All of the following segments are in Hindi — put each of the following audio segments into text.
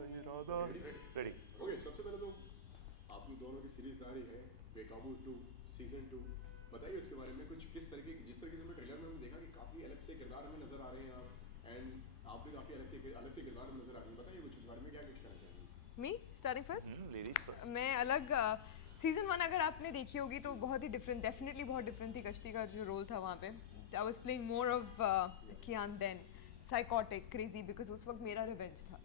इरादा रेडी। ओके, सबसे पहले तो आप दोनों की सीरीज आ रही है बेकाबू 2 सीजन 2, बताइए उसके बारे में कुछ। किस तरीके जिस तरीके से हमने ट्रेलर में हमने देखा कि काफ़ी अलग से किरदार में नजर आ रहे हैं आप, एंड आप भी काफ़ी अलग से किरदार में नजर आ रही हैं। बताइए कुछ इस बारे में, क्या कुछ कहना चाहेंगे? मी स्टार्टिंग फर्स्ट। Ladies first. मैं अलग सीजन 1 अगर आपने देखी होगी तो बहुत ही डिफरेंट, डेफिनेटली बहुत डिफरेंट थी। कश्ती का जो रोल था वहाँ पे, I was playing more of Kiaan than psychotic crazy, because उस वक्त मेरा रिवेंज था।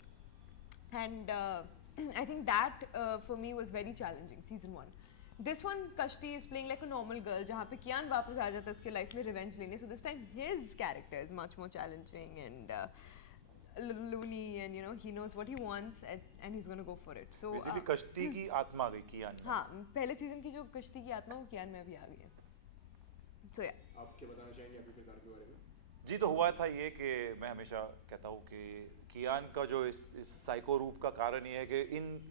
And I think that for me was very challenging season 1। This one Kashti is playing like a normal girl, जहाँ पे कियान वापस आ जाता है उसके लाइफ में रिवेंज लेने। So this time his character is much more challenging and loony, and you know he knows what he wants, and he's going to go for it. So basically कश्ती की आत्मा आ गई कियान में। हाँ, पहले सीजन की जो कश्ती की आत्मा वो कियान में भी आ गई है। So yeah. आप क्या बताना चाहेंगे आपके किरदार के बारे में? जी, तो हुआ था ये कि मैं हमेशा कहता हूँ कि कियान का जो इस साइको रूप का कारण ये है कि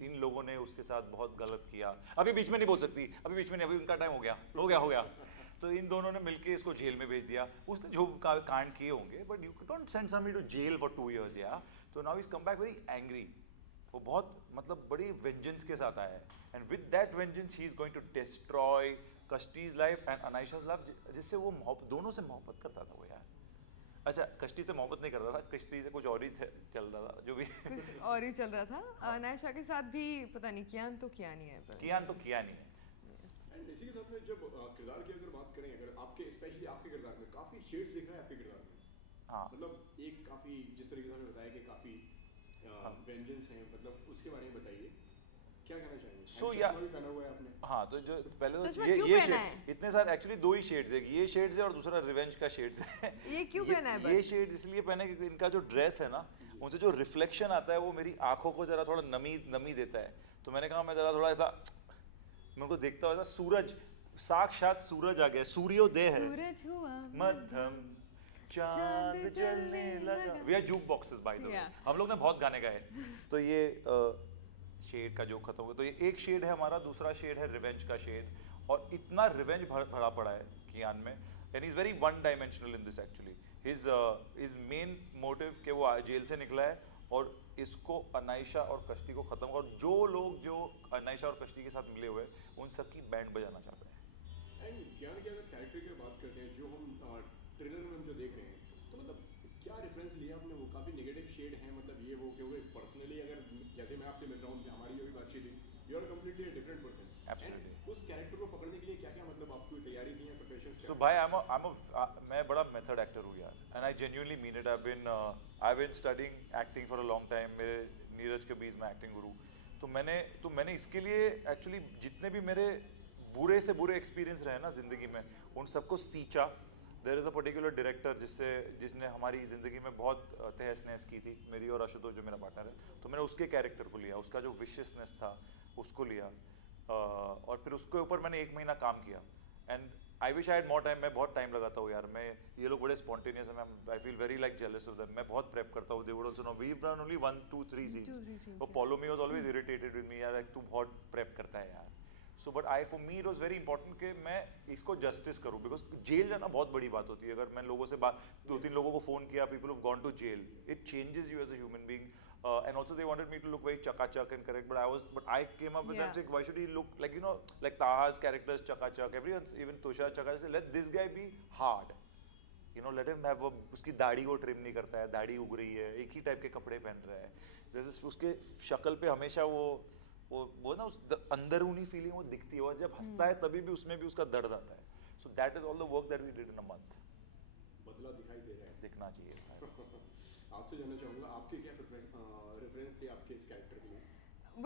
इन लोगों ने उसके साथ बहुत गलत किया। अभी बीच में नहीं बोल सकती, अभी बीच में नहीं, अभी उनका टाइम हो गया। तो इन दोनों ने मिलके इसको जेल में भेज दिया। उसने जो कांड किए होंगे, but you don't send somebody to jail for 2 years या। तो now is come back very angry. वो बहुत मतलब बड़ी वेंजेंस के साथ आया है, एंड विद दैट वेंजेंस ही is going to destroy Kashti's life and Anaisha's life, जिससे वो दोनों से मोहब्बत करता था वो यार। अच्छा, कश्ती से मोहब्बत नहीं करता था, कश्ती से कुछ और ही चल रहा था, जो भी कुछ और ही चल रहा था। अनायशा के साथ भी पता नहीं, कियान तो कियान ही है पर कियान तो कियान ही है। एंड इसी के साथ में जब किरदार की अगर बात करें, अगर आपके स्पेशली आपके किरदार में काफ़ी शेड्स दिख रहा है आपके किरदार में। हाँ, मतलब एक काफ़ी जिस तरीके से आपने बताया कि काफ़ी वेंजेंस हैं, मतलब उसके बारे में बताइए क्या कहना चाहेंगे? So, या भी पहना हुआ है आपने। हाँ, तो जो पहले तो चश्मा ये क्यों ये पहना शेड, है? इतने सारे एक्चुअली 2 ही शेड्स है, ये शेड्स है और दूसरा रिवेंज का शेड्स है। ये क्यों पहना है? ये शेड इसलिए पहने क्योंकि इनका जो ड्रेस है ना, उनसे जो रिफ्लेक्शन आता है वो मेरी आंखों को जरा थोड़ा नमी देता है। तो मैंने कहा मैं जरा थोड़ा ऐसा मेरे को देखता हुआ सूरज, साक्षात सूरज आ गया, सूर्योदय है, सूरज हुआ मध्यम चांद जलने लगा। We are jukeboxes by the way, हम लोग ने बहुत गाने गाए। तो ये शेड का जो खत्म हो गया, तो ये एक शेड है हमारा, दूसरा शेड है रिवेंज का शेड। और इतना रिवेंज भरा पड़ा है कियान में, and is very one dimensional in this actually. His main motive कि वो जेल से निकला है और इसको अनाइशा और कश्ती को खत्म, और जो लोग जो अनाइशा और कश्ती के साथ मिले हुए उन सबकी बैंड बजाना चाहते हैं। एंड कियान की अगर कैरेक्टर की बात करते हैं, जो हम ट्रेलर में हम जो देख रहे हैं, तो मतलब क्या रेफरेंस लिया आपने? वो काफ़ी नेगेटिव शेड है, मतलब ये वो, क्योंकि पर्सनली अगर जैसे मैं आपसे मिल रहा हूँ, हमारी जो भी बातचीत हुई, you are completely different person. Absolutely. उस कैरेक्टर को पकड़ने के लिए क्या क्या मतलब आपकी तैयारी थी या प्रिपरेशंस? सो भाई मैं बड़ा मेथड एक्टर हूँ यार, and I genuinely mean it. I been studying acting for a long time. मेरे नीरज के बीच में एक्टिंग गुरु। तो मैंने इसके लिए एक्चुअली जितने भी मेरे बुरे से बुरे एक्सपीरियंस रहे ना ज़िंदगी में, उन सबको सींचा। There is a particular director जिसने हमारी ज़िंदगी में बहुत तहस नहस की थी, मेरी और आशुतोष जो मेरा पार्टनर है। तो मैंने उसके कैरेक्टर को लिया, उसका जो विशियसनेस था उसको लिया, और फिर उसके ऊपर मैंने 1 महीना काम किया। And I wish I had more time. मैं बहुत टाइम लगाता हूँ यार, मैं ये लोग बड़े स्पॉन्टेनियस हैं, I feel very like jealous of them. मैं बहुत प्रेप करता हूँ। They would also know we have done only 1 2 3 scenes. वो Paulomi was always irritated with me, यार तू बहुत प्रेप करता है यार। So but for me it was very important कि मैं इसको जस्टिस करूँ, बिकॉज जेल जाना बहुत बड़ी बात होती है। अगर मैं लोगों से 2-3 लोगों को फ़ोन किया, people have gone to jail, it changes you as a human being. And also they wanted me to look very chaka-chak and correct, but I came up with them saying, why should he look like, you know, like Taha's characters chaka-chak, everyone's, even Tushar Chaka, say let this guy be hard, you know, let him have उसकी दाढ़ी को ट्रिम नहीं करता है, दाढ़ी उग रही है, एक ही टाइप के कपड़े पहन रहा है, जैसे उसके शक्ल पे हमेशा वो ना उस अंदरूनी फीलिंग वो दिखती है, और जब हंसता है तभी भी उसमें भी उसका दर्द आता है। So that is all the work that we did in a month. बदला दिखाई दे रहा है, दिखना चाहिए। आपसे जानना चाहूँगा आपके क्या रेफरेंस थे आपके इस कैरेक्टर के लिए?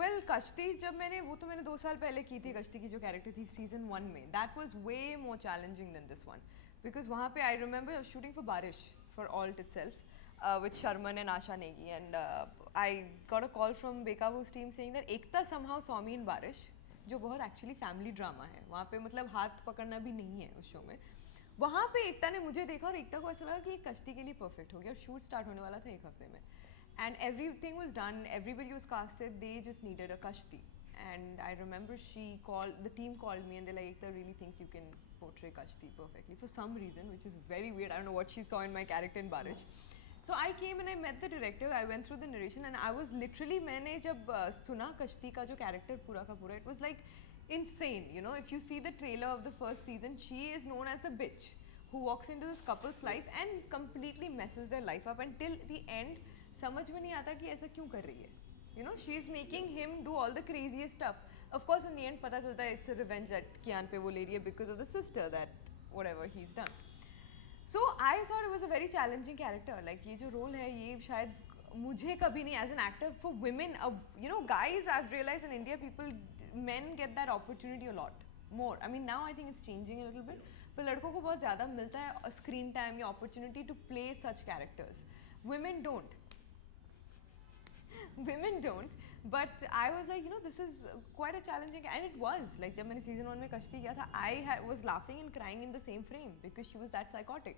वेल कश्ती जब मैंने 2 साल पहले की थी, कश्ती की जो कैरेक्टर थी सीजन 1 में, that was way more challenging than this one, because वहाँ पे I remember shooting for Baarish for ALT itself with Sharman and Asha Negi, and I got a call from Bekavoo's team saying that Ekta somehow saw me in बारिश, जो बहुत एक्चुअली फैमिली ड्रामा है वहाँ पे, मतलब हाथ पकड़ना भी नहीं है उस शो में। वहाँ पे एकता ने मुझे देखा और एकता को ऐसा लगा कि कश्ती के लिए परफेक्ट हो गया, और शूट स्टार्ट होने वाला था 1 हफ्ते में, and everything was done, everybody was casted, they just needed a कश्ती। And I remember the team called me and they're like, Ekta really thinks you can portray Kashti perfectly for some reason, which is very weird. I don't know what she saw in my character in Barish. So I came and I met the director. I went through the narration and I was literally मैंने जब सुना कश्ती का जो character पूरा का पूरा, it was like insane. You know, if you see the trailer of the first season, she is known as the bitch who walks into this couple's life and completely messes their life up until the end. समझ में नहीं आता कि ऐसा क्यों कर रही है. You know, she is making him do all the craziest stuff. Of course, in the end, पता चलता है it's a revenge that Kian पे वो ले रही है because of the sister that whatever he's done. So I thought it was a very challenging character. Like ये जो role है ये शायद मुझे कभी नहीं as an actor for women. You know, guys, I've realized in India men get that opportunity a lot more. I mean now I think it's changing a little bit. पर लड़कों को बहुत ज़्यादा मिलता है screen time या opportunity to play such characters. Women don't. Women don't. But I was like, you know, this is quite a challenging, and it was. Like जब मैंने season 1 में कश्ती किया था, I was laughing and crying in the same frame because she was that psychotic.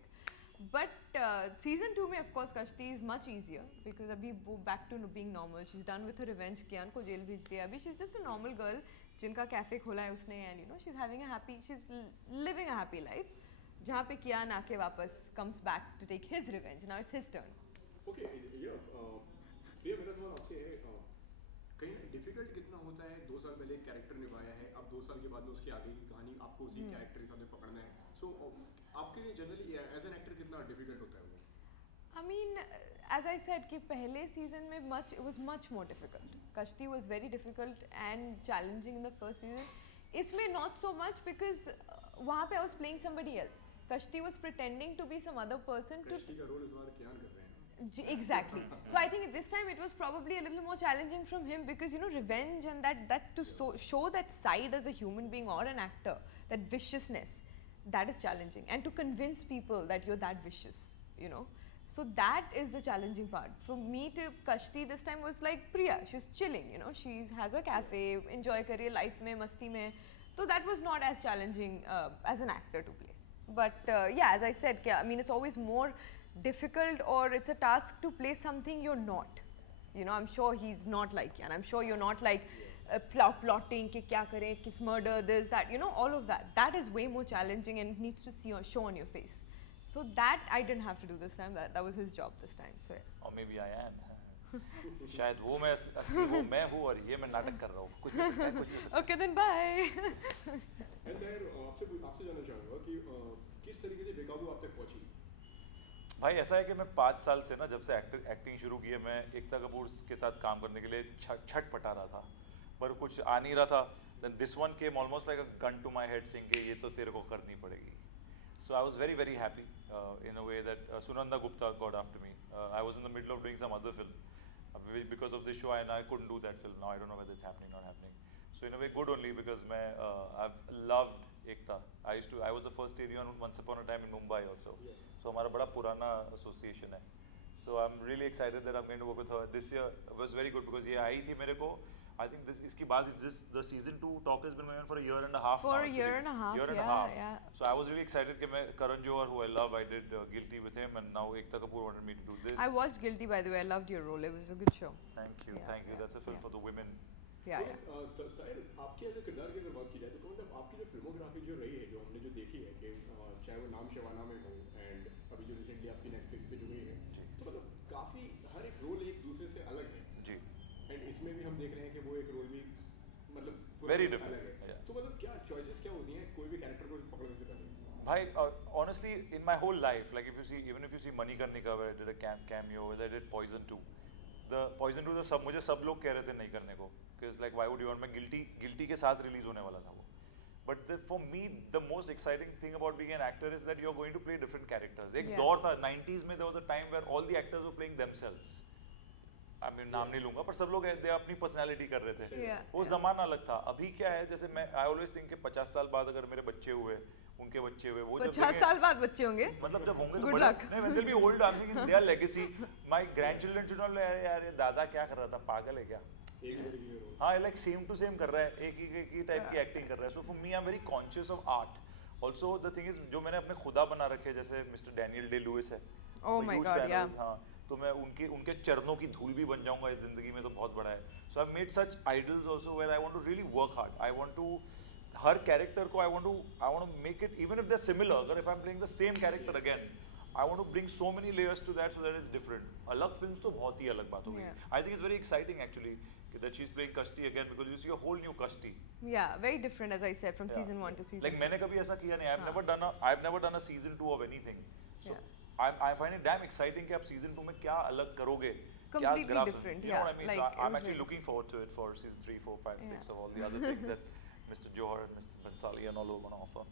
But season 2 में of course कश्ती is much easier because अभी वो back to being normal. She's done with her revenge. कियान को जेल भेज दिया. अभी she's just a normal girl जिनका कैफे खोला है उसने, and you know she's living a happy life. जहाँ पे कियान आके वापस comes back to take his revenge. Now it's his turn. Okay, प्रिया मेरा सवाल आपसे है कहीं डिफिकल्ट कितना होता है 2 साल पहले एक कैरेक्टर निभाया है अब 2 साल के बाद में उसकी आगे की कहानी आपको उसी कैरेक्टर के साथ पकड़ना है सो आपके लिए जनरली एज एन एक्टर कितना डिफिकल्ट होता है वो I mean, as I said कि पहले season में it was much more difficult. Kashti was very difficult and challenging in the first season. इसमें not so much because वहाँ पे I was playing somebody else. Kashti was pretending to be some other person. कश्ती का रोल इस बार कियान कर रहे हैं Exactly. So I think this time it was probably a little more challenging from him because you know revenge and that to show that side as a human being or an actor, that viciousness, that is challenging, and to convince people that you're that vicious, you know. So that is the challenging part. For me to Kashti this time was like Priya. She's chilling, you know. She has a cafe, enjoy career life में मस्ती में. So that was not as challenging as an actor to play. But yeah, as I said, I mean it's always more difficult or it's a task to play something you're not. You know, I'm sure he's not like Kian. I'm sure you're not like plotting कि क्या करें, किस murder, this, that, you know, all of that. That is way more challenging and needs to show on your face. So that I didn't have to do this time. That was his job this time. So yeah. Or maybe I am. शायद वो मैं असली वो मैं हूँ और ये मैं नाटक कर रहा हूँ कुछ भी सकता है कुछ भी सकता है Okay, then bye. And there आपसे जानना चाहूँगा कि किस तरीके से बेकाबू आप तक पहुँची भाई ऐसा है कि मैं 5 साल से ना जब से एक्टिंग शुरू की है मैं एकता कपूर के साथ काम करने के लिए छटपटा रहा था पर कुछ आ नहीं रहा था then this one came almost like a gun to my head saying कि ये तो तेरे को करनी पड़ेगी so I was very very happy in a way that Sunanda Gupta got after me I was in the middle of doing some other film because of this show and I couldn't do that film now I don't know whether it's happening not happening so in a way good only because मैं I loved Ekta. I was the first AD on Once Upon a Time in Mumbai also. Yeah. So हमारा बड़ा पुराना association है. So I'm really excited that I'm going to work with her. This year was very good because ये आई थी मेरे को. I think इसकी बाद the season 2 talk has been going on for a year and a half. For now, a year and a half, yeah. So I was really excited कि मैं Karan Johar, who I love, I did Guilty with him, and now Ekta Kapoor wanted me to do this. I watched Guilty by the way. I loved your role. It was a good show. Thank you. That's a film for the women. Yeah. Tahir आपके अगर किरदार की अगर बात की जाए तो मतलब आपकी जो फिल्मोग्राफी जो रही है जो हमने जो देखी है कि चाहे वो नाम शवाना में हो एंड अभी जो रिसेंटली आपकी नेटफ्लिक्स पे जो गई है तो मतलब काफ़ी हर एक रोल एक दूसरे से अलग है जी एंड इसमें भी हम देख रहे हैं कि वो एक रोल भी मतलब वेरी अलग डिफरेंट है तो मतलब क्या चॉइसेस क्या होती हैं कोई भी कैरेक्टर को पकड़ने से पहले भाई honestly in my whole life like even if you see Manikarnika where I did a cameo where I did Poison 2 the Poison 2 तो सब लोग कह रहे थे नहीं करने को because like why would you want मैं guilty के साथ रिलीज होने वाला था वो but for me the most exciting thing about being an actor is that you're going to play different characters एक दौर था 90s में there was a time where all the actors were playing themselves I mean नाम नहीं लूंगा पर सब लोग अपनी पर्सनैलिटी कर रहे थे वो जमाना अलग था अभी क्या है जैसे मैं आई ऑलवेज थिंक कि 50 साल बाद अगर मेरे बच्चे हुए उनके बच्चे हुए वो 50 साल बाद बच्चे होंगे मतलब जब होंगे Good luck. नहीं when they'll be old I'm saying their legacy my grandchildren should not यार ये दादा क्या कर रहा था पागल है क्या हाँ लाइक सेम टू सेम कर रहा है एक ही टाइप की एक्टिंग कर रहा है so for me I am very conscious of art also the thing is जो मैंने अपने खुदा बना रखे हैं जैसे मिस्टर डैनियल डे लुइस है my God, yeah. हाँ तो मैं उनके चरणों की धूल भी बन जाऊंगा इस जिंदगी में तो बहुत बड़ा है so I made such idols also where I want to really work hard I want to हर कैरेक्टर को I want to make it even if they are similar अगर if I am playing the same character again I want to bring so many layers to that so that it's different. अलग films तो बहुत ही अलग बात हो गई. Yeah. I think it's very exciting actually that she's playing Kashti again because you see a whole new Kashti. Yeah, very different as I said from Yeah. season 1 to season Like 2. मैंने कभी ऐसा किया नहीं. I've never done a season 2 of anything. So I find it damn exciting कि आप season 2 में क्या अलग करोगे. Completely क्या different, You know yeah. what I mean? Like, So it I'm was actually very looking forward to it for season 3, 4, 5, 6 Yeah. of all the other things that Mr. Johar and Mr. Bansali and all are going to offer.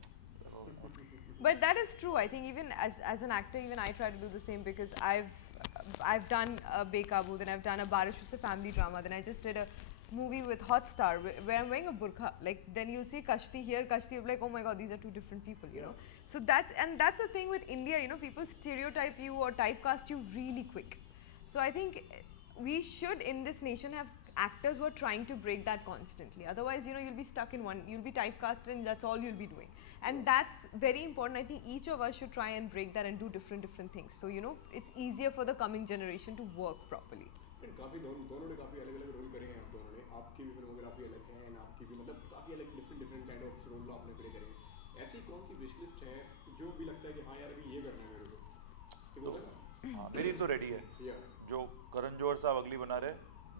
But that is true. I think even as an actor, even I try to do the same because I've done a Bekabu, then I've done a Barish, which is a family drama. Then I just did a movie with Hotstar where I'm wearing a burqa. Like then you'll see Kashti here, Kashti. You'll be like, oh my god, these are two different people, you know. So that's the thing with India. You know, people stereotype you or typecast you really quick. So I think we should in this nation have actors who are trying to break that constantly. Otherwise, you know, you'll be stuck in one. You'll be typecasted, and that's all you'll be doing. And that's very important. I think each of us should try and break that and do different things. So you know, it's easier for the coming generation to work properly. And काफी दोनों ने काफी अलग-अलग रोल करे हैं आप दोनों ने. आपकी भी फिल्मोग्राफी अलग है and आपकी भी मतलब काफी अलग different kind of रोल आपने प्ले करे हैं. ऐसी कौन सी विश लिस्ट है जो भी लगता है कि हाँ यार अभी ये करना है मेरे को? तो वो है ना? हाँ, मेरी तो रेडी है. Yeah. जो करण जौहर साहब अगली बना रहे,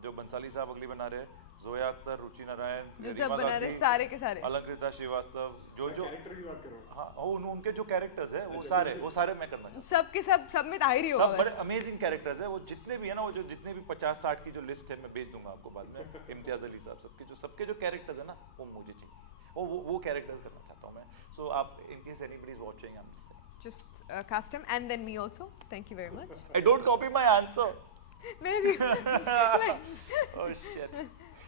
जो बंसाली साहब अगली बना रहे, जोया अख्तर, रुचि नारायण, जो गरिमा जब बना रहे गांधी, सारे के सारे. अलंकृता श्रीवास्तव, जो कैरेक्टर की बात करो. हाँ उनके जो कैरेक्टर्स है वो सारे मैं करना चाहता सब में ताहिर ही हूँ. होगा. सब बड़े अमेजिंग कैरेक्टर्स है. वो जितने भी है ना, वो जो जितने भी 50-60 की जो लिस्ट है मैं भेज दूंगा आपको बाद में. इम्तियाज अली साहब सबके जो कैरेक्टर्स है ना वो मुझे चाहिए. वो कैरेक्टर्स करना चाहता हूँ मैं. सो आप in case anybody is watching I am Just cast him and then me also. Thank you very much. I don't copy my answer. Maybe. Oh shit.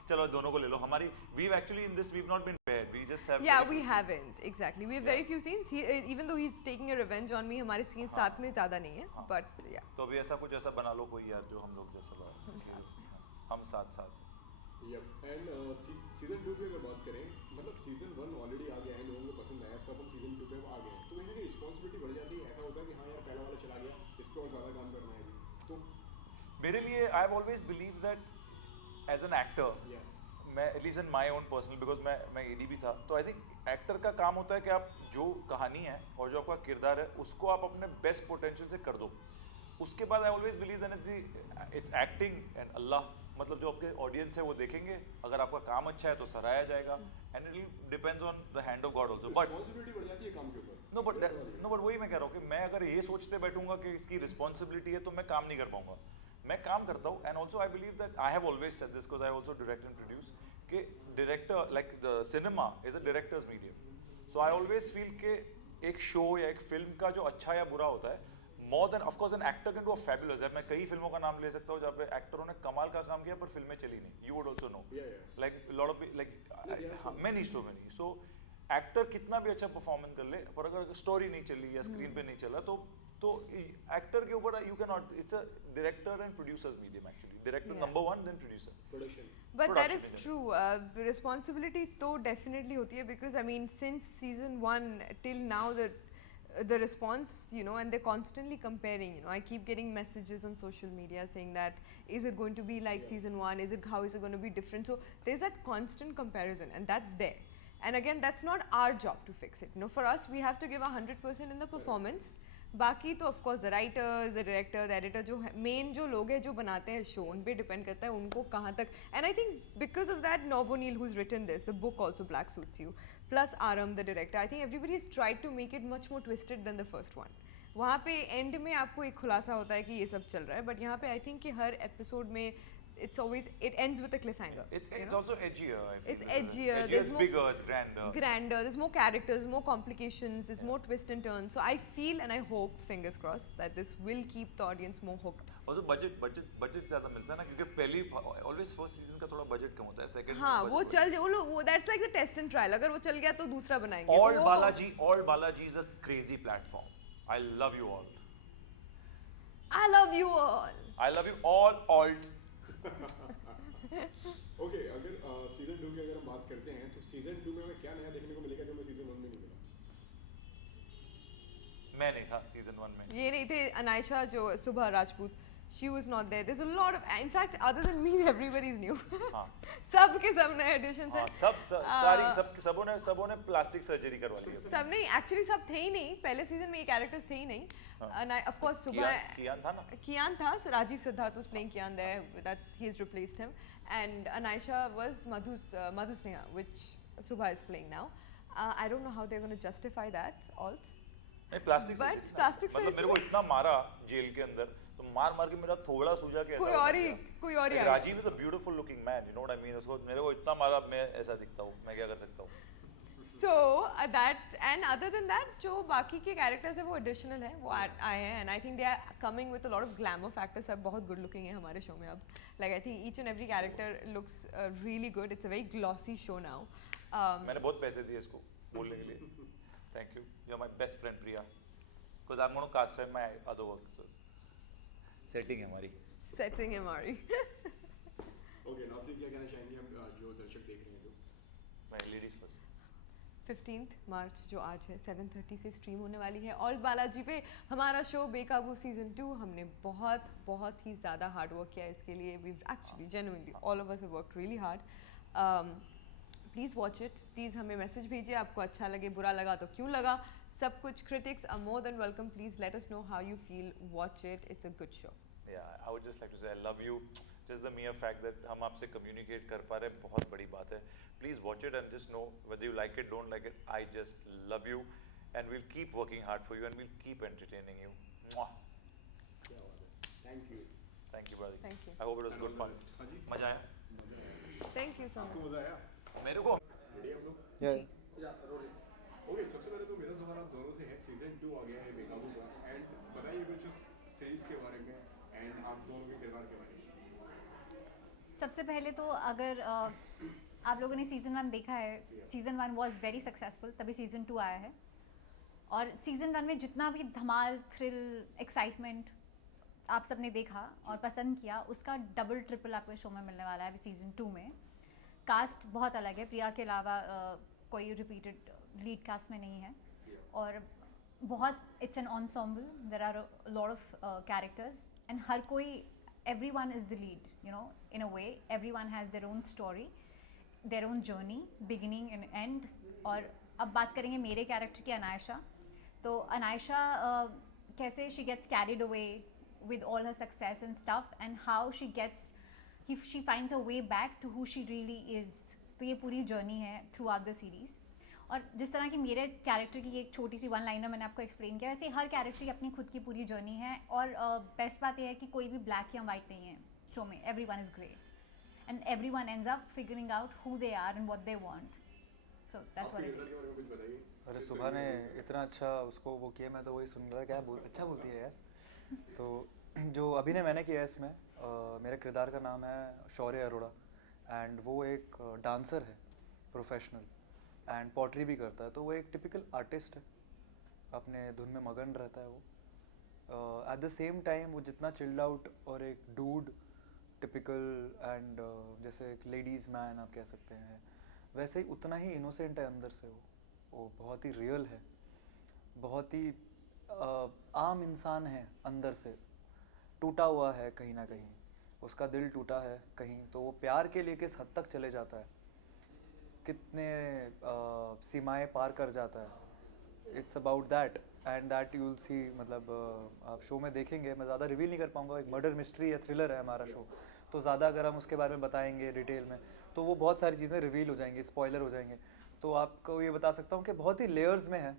चलो दोनों को ले लो. हमारी we've actually in this we've not been paired. We just have Yeah, very we few haven't exactly. We have very few scenes. Even though he's taking a revenge on me, हमारे scenes साथ में ज़्यादा नहीं है. But yeah. तो अभी ऐसा कुछ ऐसा बना लो कोई यार जो हम लोग जैसा बना. हम साथ. Yep. And सीजन 2 की अगर बात करें, मतलब सीजन 1 ऑलरेडी आ गया है, लोगों को पसंद आया, तब हम सीजन 2 पे आ गए. तो कहीं ना कहीं रिस्पॉन्सिबिलिटी बढ़ जाती है. ऐसा होता है कि हाँ यार पहला वाला चला गया, इस पे और ज़्यादा काम करना है अभी. तो मेरे लिए I have always believe that as an actor, yeah. मैं at least in my own personal, because मैं एडी भी था, तो आई थिंक एक्टर का काम होता है कि आप जो कहानी है और जो आपका किरदार है उसको आप अपने बेस्ट पोटेंशियल से कर दो. उसके बाद I always believe that it's acting and अल्लाह, मतलब जो आपके ऑडियंस है वो देखेंगे. अगर आपका काम अच्छा है तो सराहाया जाएगा. And it depends on the hand of God also. But responsibility बढ़ जाती है काम के ऊपर. नो बट वही मैं कह रहा हूँ कि मैं अगर ये सोचते बैठूंगा कि इसकी रिस्पॉन्सिबिलिटी है तो मैं काम नहीं कर पाऊंगा. मैं काम करता हूँ. And also I believe that I have always said this because I also direct and produce कि director like the cinema is a director's medium. So I always feel कि एक शो या एक फिल्म का जो अच्छा या बुरा होता है, more than of course an actor can do a fabulous. मैं कई फिल्मों का नाम ले सकता हूँ जहाँ पे एक्टरों ने कमाल का काम किया पर फिल्में चली नहीं. You would also know. Yeah. Like a lot of many. So actor कितना भी अच्छा परफॉर्मेंस कर ले, पर अगर स्टोरी नहीं चली या स्क्रीन पे नहीं चला तो एक्टर के ऊपर you cannot. It's a director and producers medium actually. Director number one, then producer. Production. But that is true. Responsibility तो definitely होती है because I mean since season 1 till now the response, you know, and they're constantly comparing, you know, I keep getting messages on social media saying that is it going to be like season 1, how is it going to be different? So there's that constant comparison and that's there. And again, that's not our job to fix it. You know, for us, we have to give 100% in the performance. बाकी तो of course the writers, the director, the editor, जो main जो लोग हैं जो बनाते हैं show, उन पे depend करता है उनको कहाँ तक. And I think because of that, Novo Neil, who's written this, the book also Black Suits You, plus Aram, the director, I think everybody has tried to make it much more twisted than the first one. वहाँ पे end में आपको एक खुलासा होता है कि ये सब चल रहा है, but यहाँ पे I think कि हर episode में it ends with a cliffhanger. It's also edgier. I feel. It's edgier. It's bigger. It's grander. There's more characters, more complications. There's more twists and turns. So I feel and I hope, fingers crossed, that this will keep the audience more hooked. Also budget ज़्यादा मिलता है ना, क्योंकि पहली always first season का थोड़ा budget कम होता है. Second हाँ, वो चल वो that's like the test and trial. अगर वो चल गया तो दूसरा बनाएंगे. All Balaji is a crazy platform. I love you all. I love you all. I love you all. Alt. Okay, अगर सीजन 2 की अगर हम बात करते हैं तो सीजन 2 में हमें क्या नया देखने को मिलेगा जो हमें सीजन 1 में नहीं मिला? मैं नहीं था सीजन 1 में. ये नहीं थे अनायशा जो सुबह Rajput. She was not there. There's a lot of, in fact, other than me, everybody's new. हाँ सब के सब नए additions हाँ हैं. सारी सबों ने प्लास्टिक सर्जरी करवा ली है सब नहीं, एक्चुअली सब थे ही नहीं. पहले सीजन में ये कैरेक्टर्स थे ही नहीं. And ऑफ कोर्स सुबह कियान था ना Kian था, so Rajiv Siddharth was playing Kian there. He's replaced him. And Anaisha was Madhu Sneha, which Subha is playing now. I don't know how they're going to justify that alt. नहीं प्लास्टिक But plastic मतलब मेरे को surgery- इतना मारा जेल के अंदर तो मार के मेरा थोड़ा सूजा के ऐसा कोई हो और ही गया। कोई और ही Like, आ गया. Rajeev is a beautiful looking man you know what I mean उसको मेरे को इतना मारा अब मैं ऐसा दिखता हूँ मैं क्या कर सकता हूँ So that and other than that जो बाकी के characters हैं वो additional हैं वो आए हैं and I think they are coming with a lot of glamour factors. सब बहुत good looking है हमारे show में अब. Like I think each and every character looks really good. It's a very glossy show now. मैंने बहुत पैसे दिए इसको बोलने के लिए thank you you are my best friend Priya because I am gonna cast in my other work setting है हमारी Setting Amari. ओके नासरी क्या कहना चाहेंगे हम जो दर्शक देख रहे हैं तो माय लेडीज फर्स्ट 15th मार्च जो आज है 7:30 से स्ट्रीम होने वाली है ऑल बालाजी पे हमारा शो बेकाबू सीजन 2. हमने बहुत ही ज़्यादा हार्ड वर्क किया इसके लिए. We actually genuinely all of us have worked really hard. Please watch it. Please हमें मैसेज भेजिए आपको अच्छा लगे बुरा लगा तो क्यों लगा. सब कुछ critics are more than welcome. Please let us know how you feel. Watch it. It's a good show. Yeah, I would just like to say I love you. Just the mere fact that हम आपसे communicate कर पा रहे हैं बहुत बड़ी बात है. Please watch it and just know whether you like it, don't like it. I just love you, and we'll keep working hard for you, and we'll keep entertaining you. Mwah. क्या बात है thank you Thank you, brother. Thank you. I hope it was good fun. हाँ जी मजा आया? थैंक यू सो आपको मच. मजा आया मेरे को रेडी हम लोग Yeah. ओके सबसे पहले तो मेरा सवाल आप दोनों से है सीजन 2 आ गया है बेकाबू का एंड बताइए कुछ इस सीरीज के बारे में एंड आप दोनों के किरदार के बारे में सबसे पहले तो अगर आप लोगों ने सीज़न 1 देखा है, सीज़न 1 वाज वेरी सक्सेसफुल, तभी सीज़न 2 आया है. और सीज़न 1 में जितना भी धमाल, थ्रिल, एक्साइटमेंट आप सबने देखा और पसंद किया, उसका डबल ट्रिपल आपको शो में मिलने वाला है सीज़न 2 में. कास्ट बहुत अलग है. प्रिया के अलावा कोई रिपीटेड लीड कास्ट में नहीं है. और बहुत it's an ensemble. There are lot of characters and हर कोई everyone is the lead, you know, in a way. Everyone has their own story, their own journey, beginning and end. और अब बात करेंगे मेरे कैरेक्टर की अनायशा. तो अनायशा कैसे she gets carried away with all her success and stuff, and how she finds her way back to who she really is. तो ये पूरी जर्नी है throughout the series. और जिस तरह की मेरे कैरेक्टर की एक छोटी सी वन लाइनर मैंने आपको एक्सप्लेन किया, वैसे हर कैरेक्टर की अपनी खुद की पूरी जर्नी है. और बेस्ट बात यह है कि कोई भी ब्लैक या वाइट नहीं है शो में. Everyone is grey and everyone ends up figuring out who they are and what they want. So that's what आपके इट किरदार के इज. बारे में कुछ बताइए अरे सुबह ने इतना अच्छा उसको वो किया, मैं तो वही सुन रहा क्या अच्छा बोलती है यार. तो जो अभिनय मैंने किया है इसमें मेरे किरदार का नाम है शौर्य अरोड़ा एंड वो एक डांसर है प्रोफेशनल एंड पॉटरी भी करता है. तो वो एक टिपिकल आर्टिस्ट है, अपने धुन में मगन रहता है वो. एट द सेम टाइम वो जितना चिल्ड आउट और एक डूड टिपिकल एंड जैसे एक लेडीज़ मैन आप कह सकते हैं, वैसे ही उतना ही इनोसेंट है अंदर से. वो बहुत ही रियल है, बहुत ही आम इंसान है अंदर से. टूटा हुआ है कहीं ना कहीं, उसका दिल टूटा है कहीं, तो वो प्यार के लिए किस हद तक चले जाता है, कितने सीमाएं पार कर जाता है. It's about that and that you will see. मतलब आप शो में देखेंगे, मैं ज़्यादा रिवील नहीं कर पाऊँगा. एक मर्डर मिस्ट्री या थ्रिलर है हमारा शो, तो ज़्यादा अगर हम उसके बारे में बताएंगे डिटेल में तो वो बहुत सारी चीज़ें रिवील हो जाएंगी, स्पॉइलर हो जाएंगे. तो आपको ये बता सकता हूँ कि बहुत ही लेयर्स में है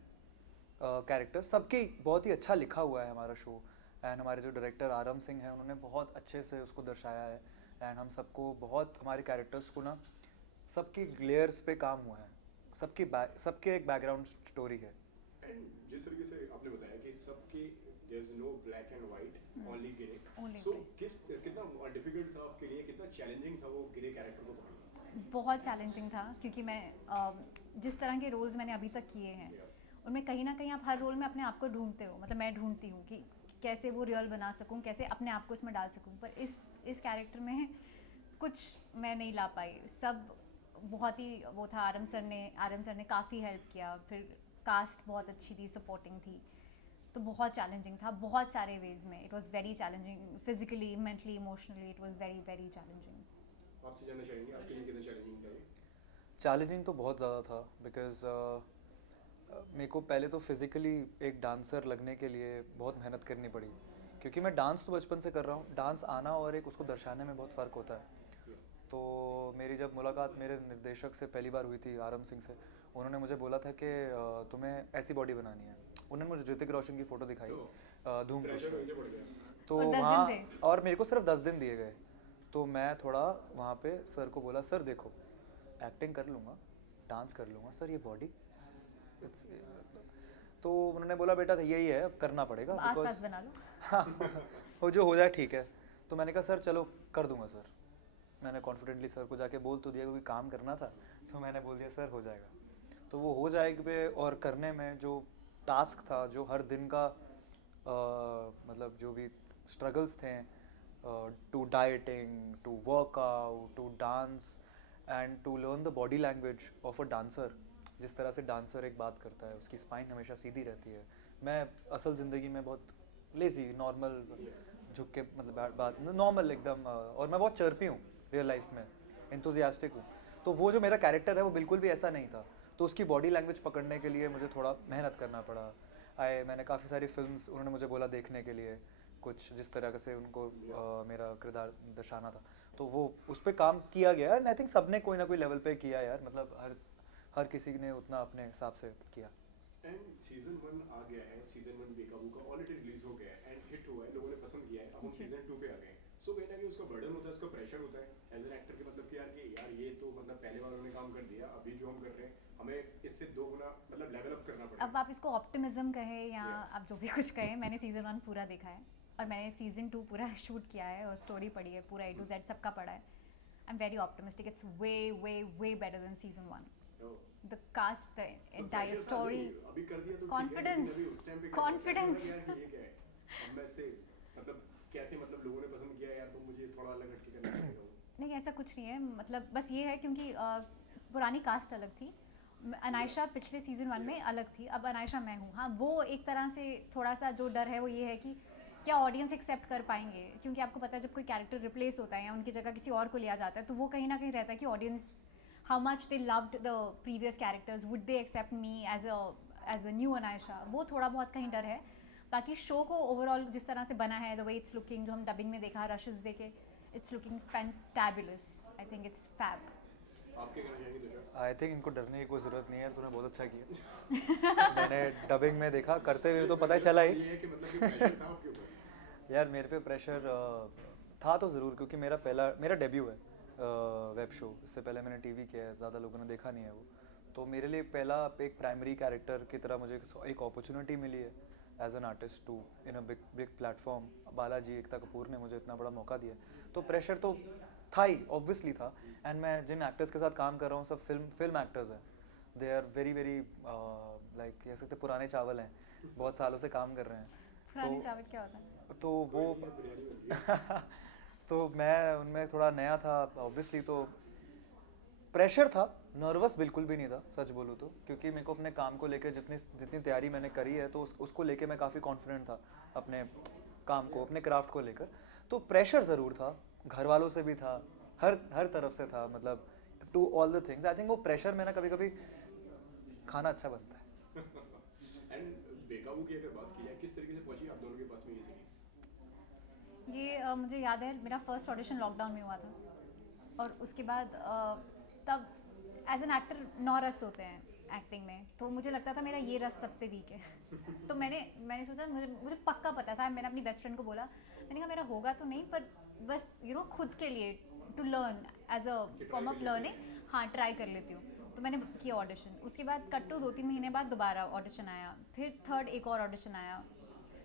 कैरेक्टर सबके. बहुत ही अच्छा लिखा हुआ है हमारा शो एंड हमारे जो डायरेक्टर आरम सिंह हैं उन्होंने बहुत अच्छे से उसको दर्शाया है. एंड हम सबको बहुत हमारे कैरेक्टर्स को ना सबकी लेयर्स पे काम हुआ है, सबके एक बैकग्राउंड स्टोरी है. एंड जिस तरीके से आपने बताया कि सबके there is no black and white, only grey. Only so grey. कितना डिफिकल्ट था आपके लिए, कितना चैलेंजिंग था वो ग्रे कैरेक्टर को पकड़ना? बहुत चैलेंजिंग था क्योंकि मैं जिस तरह के रोल्स मैंने अभी तक किए हैं उनमें कहीं ना कहीं आप हर रोल में अपने आप को ढूंढते हो. मतलब मैं ढूंढती हूँ कि कैसे वो रियल बना सकूँ, कैसे अपने आप को इसमें डाल सकूँ. पर इस कैरेक्टर में कुछ मैं नहीं ला पाई. सब बहुत ही वो था. आरम सर ने काफ़ी हेल्प किया. फिर कास्ट बहुत अच्छी थी, सपोर्टिंग थी. तो बहुत चैलेंजिंग था बहुत सारे वेज में. It was very challenging physically, mentally, emotionally. It was very very challenging. आपसे जानना चाहेंगे आपके लिए कितना चैलेंजिंग था ये? चैलेंजिंग तो बहुत ज़्यादा था बिकॉज मेरे को पहले तो फिज़िकली एक डांसर लगने के लिए बहुत मेहनत करनी पड़ी, क्योंकि मैं डांस तो बचपन से कर रहा हूँ. डांस आना और एक उसको दर्शाने में बहुत फ़र्क होता है. तो मेरी जब मुलाकात मेरे निर्देशक से पहली बार हुई थी, आरम सिंह से, उन्होंने मुझे बोला था कि तुम्हें ऐसी बॉडी बनानी है. उन्होंने मुझे ऋतिक रोशन की फ़ोटो दिखाई धूम टू प्रेशर से. वहीं से पड़ गया। तो और 10 दिन वहाँ थे। और मेरे को सिर्फ 10 दिन दिए गए. तो मैं थोड़ा वहाँ पे सर को बोला, सर देखो एक्टिंग कर लूँगा, डांस कर लूँगा, सर ये बॉडी इट्स. तो उन्होंने बोला बेटा यही है, अब करना पड़ेगा आस-पास बना लो. हाँ वो जो हो जाए ठीक है. तो मैंने कहा सर चलो कर दूंगा सर. मैंने कॉन्फिडेंटली सर को जाके बोल तो दिया, क्योंकि काम करना था. तो मैंने बोल दिया सर हो जाएगा. तो वो हो जाएगा. और करने में जो टास्क था, जो हर दिन का मतलब जो भी स्ट्रगल्स थे, to dieting, to workout, to dance and to learn the body language of a dancer. जिस तरह से डांसर एक बात करता है, उसकी स्पाइन हमेशा सीधी रहती है. मैं असल ज़िंदगी में बहुत लेज़ी नॉर्मल झुक के मतलब बात नॉर्मल एकदम, और मैं बहुत चर्पी हूँ रियल लाइफ में, एंथुजियास्टिक हूँ. तो वो जो मेरा कैरेक्टर है वो बिल्कुल भी ऐसा नहीं था. तो उसकी बॉडी लैंग्वेज पकड़ने के लिए मुझे थोड़ा मेहनत करना पड़ा. मैंने काफ़ी सारी फिल्म्स उन्होंने मुझे बोला देखने के लिए, कुछ जिस तरह से उनको मेरा किरदार दर्शाना था. तो वो उस पर काम किया गया. एंड आई थिंक सबने कोई ना कोई लेवल पे किया यार, मतलब हर किसी ने उतना अपने हिसाब से किया. एंड सीजन 1 आ गया है, सीजन 1 बेकाबू का ऑलरेडी रिलीज हो गया है एंड हिट हुआ है, लोगों ने पसंद किया है. अब हम सीजन 2 पे आ गए हैं. सो कहीं ना कहीं उसका बर्डन होता है, उसका प्रेशर होता है एज एन एक्टर के, मतलब कि यार ये तो मतलब पहले बार उन्होंने काम कर दिया, अभी जो हम कर रहे हैं हमें इससे 2 गुना मतलब लेवल अप करना पड़ेगा. अब आप इसको ऑप्टिमिज्म कहे या आप जो भी कुछ कहें, मैंने सीजन 1 पूरा देखा है और मैंने सीजन 2 पूरा शूट किया है और स्टोरी पढ़ी है, पूरा A to Z सबका पढ़ा है. I am very optimistic. It's way way way better than season 1. The cast, the entire story, अभी कर दिया तो confidence, ठीक है, लेकिन अभी उस time पे क्या confidence. लगा यार कि ये क्या है, अब मैं से मतलब कैसे मतलब लोगों ने पसंद किया यार, तो मुझे थोड़ा अलग हटके करना पड़ेगा. नहीं ऐसा कुछ नहीं है, मतलब बस ये है क्योंकि पुरानी कास्ट अलग थी. अनायशा पिछले सीजन 1 में अलग थी, अब अनायशा मैं हूँ. हाँ वो एक तरह से थोड़ा सा जो डर है वो ये है कि क्या ऑडियंस एक्सेप्ट कर पाएंगे, क्योंकि आपको पता है जब कोई कैरेक्टर रिप्लेस होता है या उनकी जगह किसी और को लिया जाता है तो वो कहीं ना कहीं रहता है कि audience how much they loved the previous characters, would they accept me as a new Anayesha. वो थोड़ा बहुत कहीं डर है. बाकी शो को ओवरऑल जिस तरह से बना है, the way it's looking, जो हम डबिंग में देखा, रशेस देखे, it's looking fantabulous. I think it's fab. आपके कहना चाहेंगे तुषार? आई थिंक इनको डरने की कोई ज़रूरत नहीं है. तूने बहुत अच्छा किया. मैंने डबिंग में देखा, करते हुए तो पता ही चला ही. ये है कि मतलब कि प्रेशर था आपके ऊपर? यार मेरे पे प्रेशर था तो ज़रूर, क्योंकि मेरा डेब्यू है वेब शो. इससे पहले मैंने टीवी किया है, ज़्यादा लोगों ने देखा नहीं है वो. तो मेरे लिए पहला एक प्राइमरी कैरेक्टर की तरह मुझे एक अपॉर्चुनिटी मिली है as an artist to in a big platform. Balaji Ekta Kapoor ने मुझे इतना बड़ा मौका दिया, तो प्रेशर तो था ही, ऑब्वियसली था. एंड मैं जिन एक्टर्स के साथ काम कर रहा हूँ सब फिल्म एक्टर्स हैं. They are very very like कह सकते पुराने चावल हैं, बहुत सालों से काम कर रहे हैं. पुरानी चावल क्या होता है? तो वो तो मैं उनमें थोड़ा नया था ऑब्वियसली. तो प्रेशर था, नर्वस बिल्कुल भी नहीं था सच बोलूँ तो, क्योंकि मेरे को अपने काम को लेकर जितनी तैयारी मैंने करी है तो उसको लेके मैं काफ़ी कॉन्फिडेंट था अपने काम को, अपने क्राफ्ट को लेकर. तो प्रेशर ज़रूर था, घर वालों से भी था, हर तरफ से था, मतलब to all the things. I think वो प्रेशर में ना कभी कभी खाना अच्छा बनता है. एंड बेकाबू की अगर बात की जाए, किस तरीके से पहुंची आप दोनों के पास में ये सीरीज? ये मुझे याद है मेरा फर्स्ट ऑडिशन लॉकडाउन में हुआ था और उसके बाद तब एज एन एक्टर 9 रस होते हैं एक्टिंग में, तो मुझे लगता था मेरा ये रस सबसे वीक है. तो मैंने सोचा, मुझे पक्का पता था. मैंने अपनी बेस्ट फ्रेंड को बोला, मैंने कहा मेरा होगा तो नहीं पर बस खुद के लिए to learn as a form of learning, हाँ ट्राई कर लेती हूँ. तो मैंने किया ऑडिशन. उसके बाद कट्टू 2-3 महीने बाद दोबारा ऑडिशन आया, फिर थर्ड एक और ऑडिशन आया,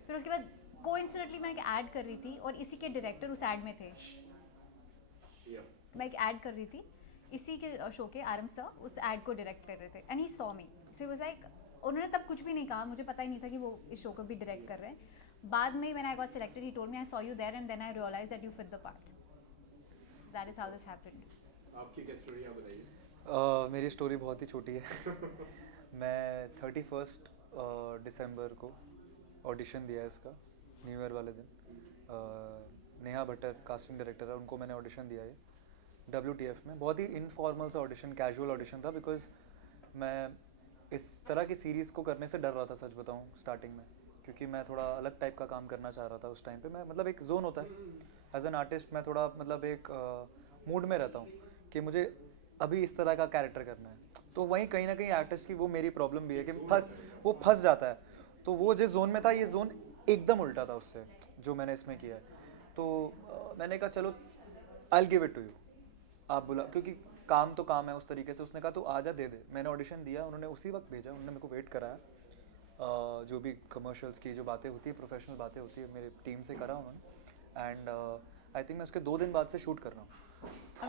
फिर उसके बाद कोइंसिडेंटली मैं एक ऐड कर रही थी और इसी के डायरेक्टर उस ऐड में थे. मैं एक ऐड कर रही थी इसी के शो के, आरम सर उस ऐड को डायरेक्ट कर रहे थे and he saw me. So was like, उन्होंने तब कुछ भी नहीं कहा, मुझे पता ही नहीं था कि वो इस शो को भी डायरेक्ट कर रहे हैं. बाद में when I got selected he told me I saw you there and then I realize that you fit the part. So that is how this happened. आपकी क्या स्टोरी आप बताइए? मेरी स्टोरी बहुत ही छोटी है. मैं 31 दिसंबर को ऑडिशन दिया है इसका न्यू ईयर वाले दिन। नेहा भट्टर कास्टिंग डायरेक्टर है, उनको मैंने ऑडिशन दिया है WTF में। बहुत ही इनफॉर्मल सा ऑडिशन, कैजुअल ऑडिशन था, बिकॉज मैं इस तरह की सीरीज़ को करने से डर रहा था, सच बताऊँ स्टार्टिंग में, क्योंकि मैं थोड़ा अलग टाइप का काम करना चाह रहा था उस टाइम पे। मैं मतलब एक जोन होता है एज एन आर्टिस्ट, मैं थोड़ा मतलब एक मूड में रहता हूँ कि मुझे अभी इस तरह का कैरेक्टर करना है। तो वहीं कहीं ना कहीं आर्टिस्ट की वो मेरी प्रॉब्लम भी है कि वो फंस जाता है। तो वो जिस जोन में था, ये जोन एकदम उल्टा था उससे जो मैंने इसमें किया है। तो मैंने कहा चलो I give it to you, आप बुला, क्योंकि काम तो काम है उस तरीके से। उसने कहा तो आजा दे दे। मैंने ऑडिशन दिया, उन्होंने उसी वक्त भेजा, उन्होंने मेरे को वेट कराया। जो भी कमर्शियल्स की जो बातें होती है, प्रोफेशनल बातें होती है, मेरी टीम से करा उन्होंने। एंड आई थिंक मैं उसके 2 दिन बाद से शूट कर रहा हूँ।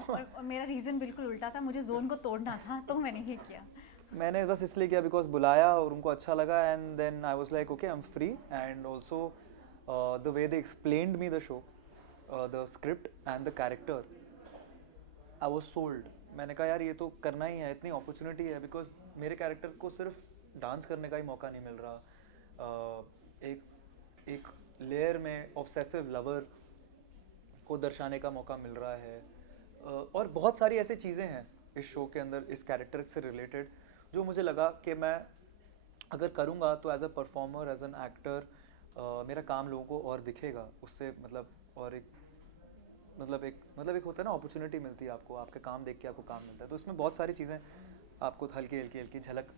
और मेरा रीज़न बिल्कुल उल्टा था, मुझे जोन को तोड़ना था तो मैंने ये किया। मैंने बस इसलिए किया बिकॉज बुलाया और उनको अच्छा लगा, and then I was like okay I am free. And also the way they explained me the show, the script and the character, I was sold. मैंने कहा यार ये तो करना ही है, इतनी अपॉर्चुनिटी है, बिकॉज मेरे कैरेक्टर को सिर्फ डांस करने का ही मौका नहीं मिल रहा। एक लेयर में ऑब्सेसिव लवर को दर्शाने का मौका मिल रहा है। और बहुत सारी ऐसी चीज़ें हैं इस शो के अंदर, इस कैरेक्टर से रिलेटेड, जो मुझे लगा कि मैं अगर करूँगा तो as a performer, as an actor, मेरा काम लोगों को और दिखेगा उससे। मतलब और एक होता है ना, अपॉर्चुनिटी मिलती है आपको, आपके काम देख के आपको काम मिलता है। तो इसमें बहुत सारी चीज़ें आपको हल्की झलक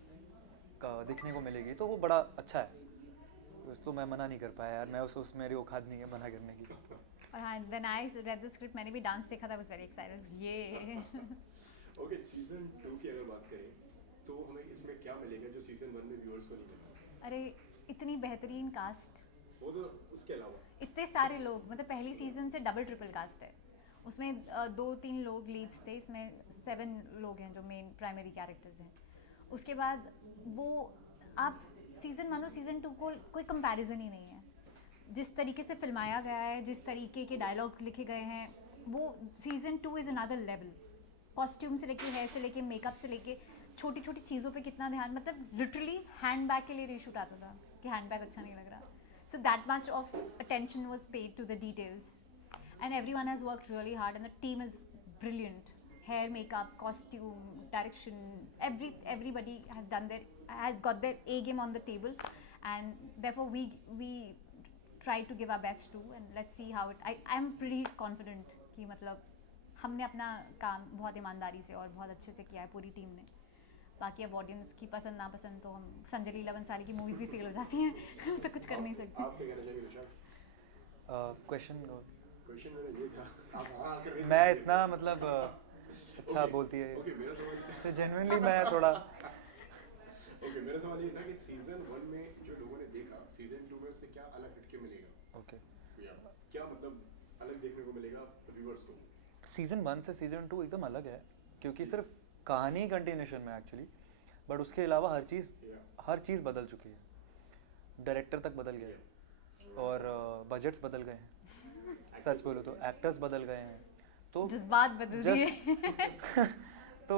का दिखने को मिलेगी, तो वो बड़ा अच्छा है। तो मैं मना नहीं कर पाया यार, मैं उस मेरी औकात नहीं है मना करने की। और हाँ, when I read the script मैंने भी डांस सीखा था, वाज वेरी एक्साइटेड। ये ओके, सीजन 2 की अगर बात करें तो हमें इसमें क्या मिलेगा जो सीजन 1 में व्यूअर्स को नहीं मिला? अरे इतनी बेहतरीन कास्ट, वो तो उसके अलावा इतने सारे लोग, मतलब पहली सीजन से डबल ट्रिपल कास्ट है। उसमें 2-3 लोग लीड्स थे, इसमें 7 लोग हैं जो मेन प्राइमरी कैरेक्टर्स हैं। उसके बाद वो आप सीज़न 1 और सीज़न 2 को कोई कंपैरिजन ही नहीं है। जिस तरीके से फिल्माया गया है, जिस तरीके के डायलॉग्स लिखे गए हैं, वो season 2 is another level. Costume से लेके, हेयर से लेके, मेकअप से लेके, छोटी छोटी चीज़ों पे कितना ध्यान, मतलब लिटरली हैंड बैग के लिए रीशूट आता था कि हैंड बैग अच्छा नहीं लग रहा। So that much of attention was paid to the details and everyone has worked really hard and the team is brilliant. Hair, makeup, costume, direction, everybody has got their A game on the table, and therefore we try to give our best too, and let's see how it. I am pretty confident कि मतलब हमने अपना काम बहुत ईमानदारी से और बहुत अच्छे से किया है पूरी टीम ने। बाकी अब ऑडियंस की पसंद नापसंद तो हम संजय लीला बंसाली की मूवीज भी फेल हो जाती हैं तो कुछ कर नहीं सकते। आप क्या कहना चाहेंगे ऋषभ? क्वेश्चन मेरा ये था, आप हाँ कर रहे थे। मैं इतना मतलब अच्छा बोलती है ओके, मेरा सवाल इससे जेन्युइनली मैं थोड़ा मेरा सवाल ये था कि सीजन 1 में जो लोगों ने देखा, सीजन 2 में उससे क्या अलग हटके मिलेगा? ओके। क्या मतलब अलग देखने को मिलेगा व्यूअर्स को? सीज़न 1 से सीज़न 2 एकदम अलग है, क्योंकि सिर्फ कहानी कंटिन्यूशन में एक्चुअली, बट उसके अलावा हर चीज़ बदल चुकी है। डायरेक्टर तक बदल गए और बजट्स बदल गए हैं, सच बोलो तो एक्टर्स बदल गए हैं, तो जज्बात बदल दिए। तो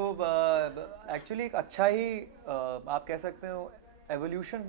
एक्चुअली एक अच्छा ही आप कह सकते हो एवोल्यूशन